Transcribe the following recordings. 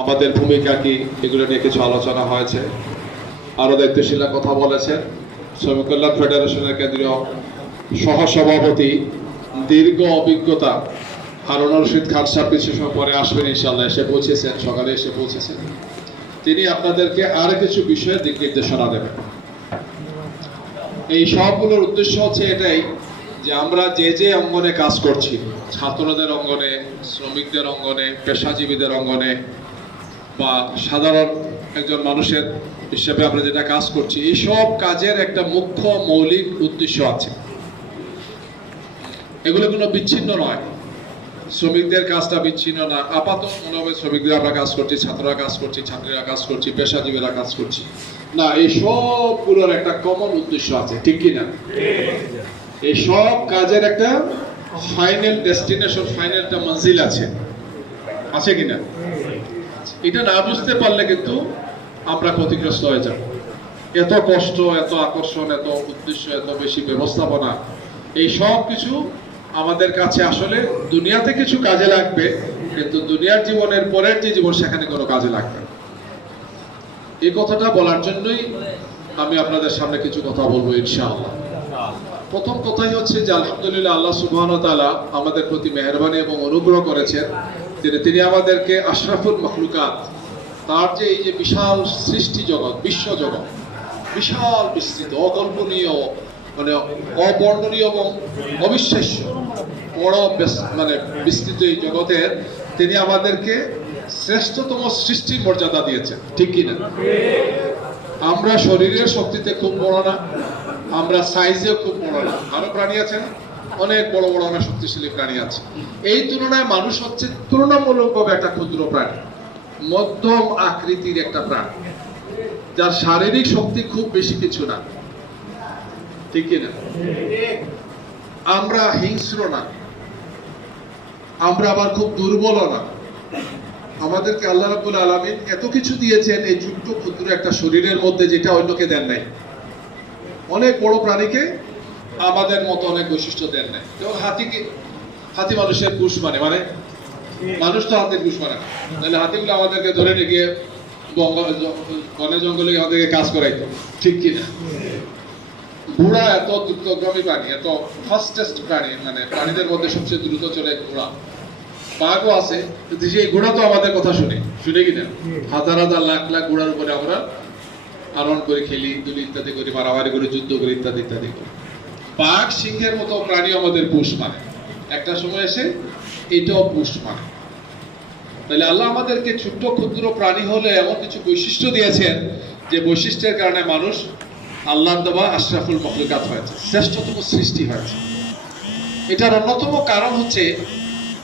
আমাদের ভূমিকা কি, এগুলো নিয়ে কিছু আলোচনা হয়েছে। আরও দায়িত্বশীলরা কথা বলেছেন। শ্রমিক কল্যাণ ফেডারেশনের কেন্দ্রীয় সহসভাপতি, দীর্ঘ অভিজ্ঞতা হারুন রশিদ খান সাহেব কিছু সময় পরে আসবেন ইনশাআল্লাহ, এসে পৌঁছেছেন, সকালে এসে পৌঁছেছেন। তিনি আপনাদেরকে আরো কিছু বিষয়ের দিক নির্দেশনা দেবেন। এই সবগুলোর উদ্দেশ্য হচ্ছে এটাই যে আমরা যে যে অঙ্গনে কাজ করছি, ছাত্রদের অঙ্গনে, শ্রমিকদের অঙ্গনে, পেশাজীবীদের অঙ্গনে বা সাধারণ একজন মানুষের হিসেবে আমরা যেটা কাজ করছি, এই সব কাজের একটা মুখ্য মৌলিক উদ্দেশ্য আছে। এগুলো কোনো বিচ্ছিন্ন নয়। শ্রমিকদের কাজটা বিচ্ছিন্ন না। আপাতত মনে হবে শ্রমিকরা আমরা কাজ করছি, ছাত্ররা কাজ করছি, ছাত্রীরা কাজ করছি, পেশাজীবীরা কাজ করছি, না, এই সবগুলোর একটা কমন উদ্দেশ্য আছে, ঠিক কিনা? এই সব কাজের একটা ফাইনাল ডেস্টিনেশন, ফাইনাল একটা মঞ্জিল আছে, আছে কিনা? এটা না বুঝতে পারলে কিন্তু আমরা ক্ষতিগ্রস্ত হয়ে যাব। এত কষ্ট, এত আকর্ষণ, এত উদ্দেশ্য, এত বেশি ব্যবস্থাপনা, এই সব কিছু আমাদের কাছে আসলে দুনিয়াতে কিছু কাজে লাগবে, কিন্তু দুনিয়ার জীবনের পরের যে জীবন, সেখানে কোনো কাজে লাগবে না। এই কথাটা বলার জন্যই আমি আপনাদের সামনে কিছু কথা বলবো ইনশাআল্লাহ। প্রথম কথাই হচ্ছে যে আলহামদুলিল্লাহ, আল্লাহ সুবহানাহু ওয়া তাআলা আমাদের প্রতি মেহেরবানি এবং অনুগ্রহ করেছেন। তিনি আমাদেরকে আশরাফুল মখলুকাত, তার যে এই যে বিশাল সৃষ্টি জগৎ, বিশ্ব জগৎ, বিশাল বিস্তৃত, অকল্পনীয়, মানে অবর্ণনীয় এবং অবিশ্বাস্য বড় মানে বিস্তৃত এই জগতের তিনি আমাদেরকে শ্রেষ্ঠতম সৃষ্টির মর্যাদা দিয়েছেন, ঠিক কিনা? আমরা শরীরের শক্তিতে খুব বড় না, আমরা সাইজেও খুব বড় না। আরো প্রাণী আছে না, অনেক বড় বড়, অনেক শক্তিশালী প্রাণী আছে। এই তুলনায় মানুষ হচ্ছে তুলনামূলকভাবে একটা ক্ষুদ্র প্রাণী, মধ্যম আকৃতির একটা প্রাণী, যার শারীরিক শক্তি খুব বেশি কিছু না, ঠিক কিনা? আমরা হিংস্র না, আমরা আবার খুব দুর্বল না। আমাদেরকে আল্লাহ রাব্বুল আলামিন এত কিছু দিয়েছেন এই ছোট্ট ক্ষুদ্র একটা শরীরের মধ্যে, যেটা অন্যকে দেন নাই। অনেক বড় প্রাণীকে আমাদের মতো অনেক বৈশিষ্ট্য দেন নাই। যেমন হাতি মানুষের পুষ মানে মানুষ তো হাতির পুষ মানে না, তাহলে হাতিগুলো আমাদেরকে ধরে নিয়ে গিয়ে বনে জঙ্গলে আমাদেরকে কাজ করাইতো, ঠিক কিনা? ঘোড়া এত দ্রুতগামী প্রাণী, এত ফাস্টেস্ট প্রাণী, মানে প্রাণীদের মধ্যে সবচেয়ে দ্রুত চলে ঘোড়া। বাঘও আছে, কিন্তু সেই ঘোড়া তো আমাদের কথা শুনে কিনা? হাজার হাজার লাখ লাখ ঘোড়ার উপরে আমরা আরোহণ করে খেলি, দুলি ইত্যাদি করি, মারামারি করে, যুদ্ধ করি, ইত্যাদি ইত্যাদি করি। বাঘ, সিংহের মতো প্রাণী আমাদের পুষ মানে, একটা সময় এসে এটাও পুষ মানে। তাহলে আল্লাহ আমাদেরকে ছোট্ট ক্ষুদ্র প্রাণী হলে এমন কিছু বৈশিষ্ট্য দিয়েছেন, যে বৈশিষ্ট্যের কারণে মানুষ আল্লাহর দেওয়া আশরাফুল মখলুকাত হয়েছে, শ্রেষ্ঠতম সৃষ্টি হয়েছে। এটার অন্যতম কারণ হচ্ছে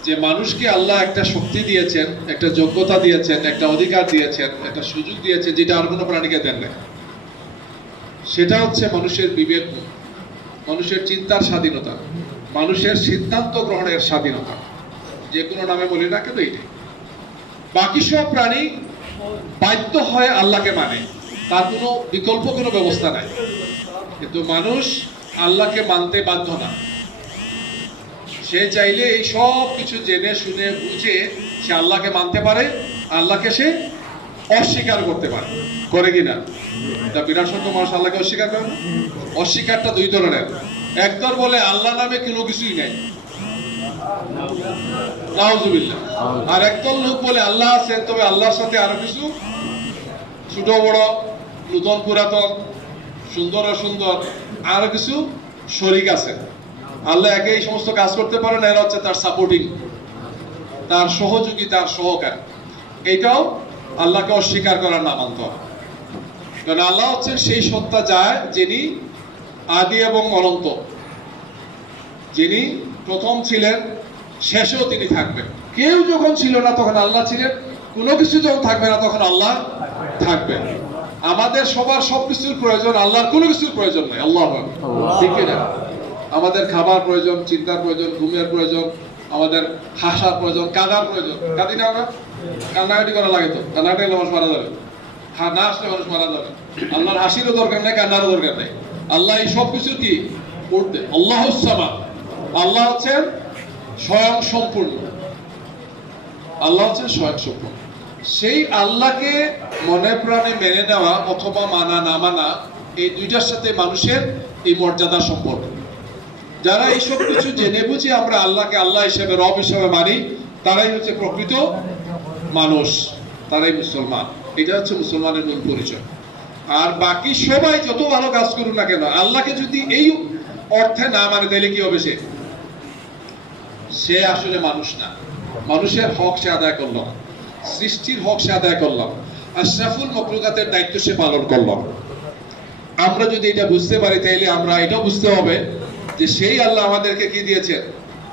যে মানুষকে আল্লাহ একটা শক্তি দিয়েছেন, একটা যোগ্যতা দিয়েছেন, একটা অধিকার দিয়েছেন, একটা সুযোগ দিয়েছেন, যেটা আর কোনো প্রাণীকে দেন না। সেটা হচ্ছে মানুষের বিবেক, মানুষের চিন্তার স্বাধীনতা, মানুষের সিদ্ধান্ত গ্রহণের স্বাধীনতা। যে কোনো নামে বলি না কেন, এইটাই। বাকি সব প্রাণী বাধ্য হয় আল্লাহকে মানে, তার কোনো বিকল্প কোনো ব্যবস্থা নাই। কিন্তু মানুষ আল্লাহকে মানতে বাধ্য না। সে চাইলে এই সব কিছু জেনে শুনে বুঝে সে আল্লাহকে মানতে পারে, আল্লাহকে সে অস্বীকার করতে পারে, করে কিনা? তা বিরাট সংখ্যক মানুষ আল্লাহকে অস্বীকার করে না। অস্বীকারটা দুই ধরনের। একদল বলে আল্লাহ নামে কোনো কিছুই নাই, নাউজুবিল্লাহ। আর একদল লোক বলে আল্লাহ আছেন, তবে আল্লাহর সাথে আরো কিছু ছোট বড়, নূতন পুরাতন, সুন্দর অসুন্দর আরো কিছু শরীক আছে। আল্লাহ একে এই সমস্ত কাজ করতে পারে না, এরা হচ্ছে তার সাপোর্টিং, তার সহযোগী, তার সহকার। এইটাও আল্লাহকে অস্বীকার করার নাম আনতে হবে। কারণ আল্লাহ হচ্ছেন সেই সত্তা যায় যিনি আদি এবং অনন্ত, যিনি প্রথম ছিলেন, শেষেও তিনি থাকবেন। কেউ যখন ছিল না তখন আল্লাহ ছিলেন, কোনো কিছু যখন থাকবে না তখন আল্লাহ থাকবেন। আমাদের সবার সবকিছুর প্রয়োজন, আল্লাহর কোনো কিছুর প্রয়োজন নাই। আল্লাহ ঠিক না? আমাদের খাবার প্রয়োজন, চিন্তার প্রয়োজন, ঘুমের প্রয়োজন, আমাদের হাসার প্রয়োজন, কাঁদার প্রয়োজন। কাঁদি না আমরা? কান্নাকাটি করা লাগে তো, কান্নাকাটি মানুষ মারা যাবে, না আসলে মানুষ মারা যাবে। আল্লাহর হাসিরও দরকার নেই, কান্নারও দরকার নেই। আল্লাহ এই সব কিছু কি করতে? আল্লাহ সামাদ, আল্লাহ হচ্ছেন স্বয়ং সম্পূর্ণ, আল্লাহ হচ্ছেন স্বয়ং সম্পূর্ণ। সেই আল্লাহকে মনে প্রাণে মেনে নেওয়া অথবা মানা না মানা, এই দুইটার সাথে মানুষের এই মর্যাদা সম্পর্ক। যারা এইসব কিছু জেনে বুঝে আমরা আল্লাহকে আল্লাহ হিসেবে, রব হিসেবে মানি, তারাই হচ্ছে প্রকৃত মানুষ, তারাই মুসলমান। এটা হচ্ছে মুসলমানের মূল পরিচয়। আর বাকি সবাই যত ভালো কাজ করুক না কেন, আল্লাহকে যদি এই অর্থে না মানে, তাহলে কি হবে? সে আসলে মানুষ না। মানুষের হক সে আদায় করলো, সৃষ্টির হক সে আদায় করলাম, আশরাফুল মখলুকাতের দায়িত্ব সে পালন করলো। আমরা যদি এটা বুঝতে পারি, তাহলে আমরা এটাও বুঝতে হবে যে সেই আল্লাহ আমাদেরকে কি দিয়েছেন?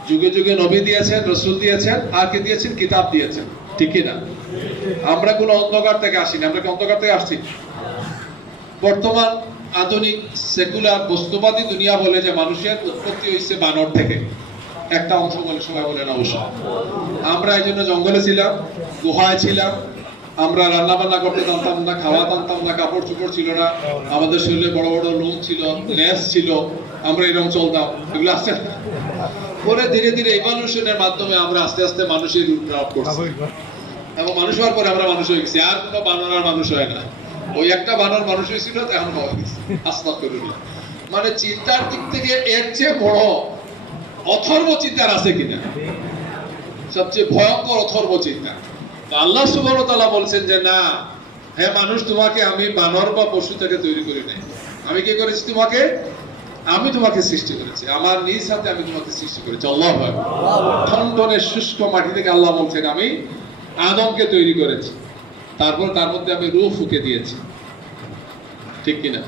যুগে যুগে নবী দিয়েছেন, রসুল দিয়েছেন, আর কি দিয়েছেন? কিতাব দিয়েছেন। ঠিক না? আমরা কোনো অন্ধকার থেকে আসিনি। আমরা কি অন্ধকার থেকে আসছি? বর্তমান আধুনিক সেকুলার বস্তুবাদী দুনিয়া বলে যে মানুষের উৎপত্তি হয়েছে বানর থেকে। একটা অংশ বলে, সবাই বলেন অবশ্য। আমরা এই জন্য জঙ্গলে ছিলাম, গুহায় ছিলাম, আমরা রান্না বান্না করতে জানতাম না, খাওয়া জানতাম না, কাপড় চোপড় ছিল না, আমাদের শরীরে বড় বড় লোম ছিল, লেজ ছিল, আমরা এরকম চলতাম। এগুলো আসছে পরে ধীরে ধীরে ইভলিউশনের মাধ্যমে আমরা আস্তে আস্তে মানুষের রূপ লাভ করছি, এবং মানুষ হওয়ার পরে আমরা মানুষ হয়ে গেছি। আর কোনো বানর আর মানুষ হয় না। ওই একটা বানর মানুষ হয়েছিল, এখন হয়ে গেছে। আস্তাক করে মানে চিন্তার দিক থেকে এর চেয়ে বড় অথর্ব চিন্তার আছে কিনা? সবচেয়ে ভয়ঙ্কর অথর্ব চিন্তা। আল্লাহ সুবহানাহু ওয়া তাআলা বলছেন যে না, হে মানুষ, তোমাকে আমি বানর বা পশু থেকে তৈরি করি নাই। আমি কি করেছি? আমি তোমাকে সৃষ্টি করেছি, আমার নিজ হাতে আমি তোমাকে সৃষ্টি করেছি। আল্লাহু আকবার। খণ্ডনের শুষ্ক মাটি থেকে আল্লাহ বলছেন আমি আদমকে তৈরি করেছি, তারপর তার মধ্যে আমি রূহ ফুঁকে দিয়েছি। ঠিক কিনা?